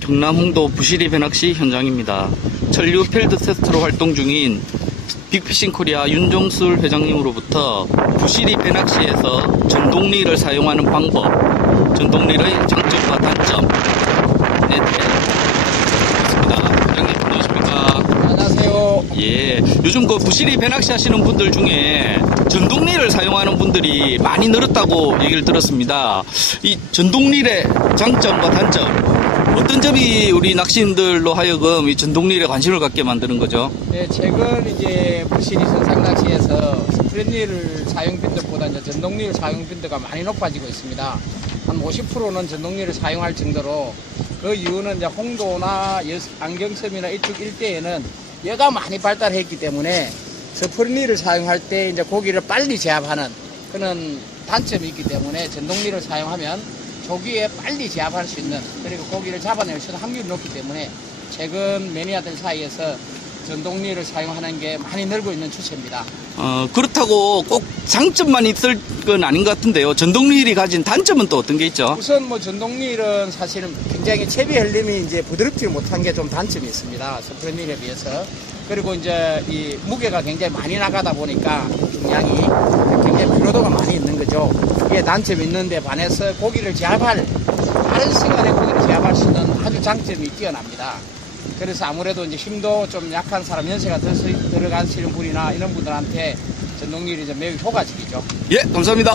경남 홍도 부시리 배낚시 현장입니다. 전류 필드 테스트로 활동 중인 빅피싱 코리아 윤종술 회장님으로부터 부시리 배낚시에서 전동리를 사용하는 방법, 전동리의 장점과 단점에 대해 알겠습니다. 회장님 안녕하십니까? 안녕하세요. 예, 요즘 그 부시리 배낚시 하시는 분들 중에 전동리를 사용하는 분들이 많이 늘었다고 얘기를 들었습니다. 이 전동릴의 장점과 단점, 어떤 점이 우리 낚시인들로 하여금 이 전동릴에 관심을 갖게 만드는 거죠? 네, 최근 이제 부시리 선상낚시에서 스프레니를 사용 빈도보다 이제 전동리를 사용 빈도가 많이 높아지고 있습니다. 한 50%는 전동리를 사용할 정도로 그 이유는 이제 홍도나 여- 안경섬이나 이쪽 일대에는 얘가 많이 발달했기 때문에 스프레니를 사용할 때 이제 고기를 빨리 제압하는 그런 단점이 있기 때문에 전동리를 사용하면 조기에 빨리 제압할 수 있는 그리고 고기를 잡아낼 수 있는 확률이 높기 때문에 최근 매니아들 사이에서 전동리를 사용하는 게 많이 늘고 있는 추세입니다. 어, 그렇다고 꼭 장점만 있을 건 아닌 것 같은데요. 전동릴이 가진 단점은 또 어떤 게 있죠? 우선 뭐 전동릴은 사실은 굉장히 채비 흘림이 이제 부드럽지 못한 게 좀 단점이 있습니다. 스프레닐에 비해서. 그리고 이제 이 무게가 굉장히 많이 나가다 보니까 중량이 굉장히 피로도가 많이 있는 거죠. 이게 단점이 있는데 반해서 고기를 제압할 빠른 시간에 고기를 제압할 수 있는 아주 장점이 뛰어납니다. 그래서 아무래도 이제 힘도 좀 약한 사람 연세가 들- 들어가시는 분이나 이런 분들한테 전동릴이 좀 매우 효과적이죠. 예, 감사합니다.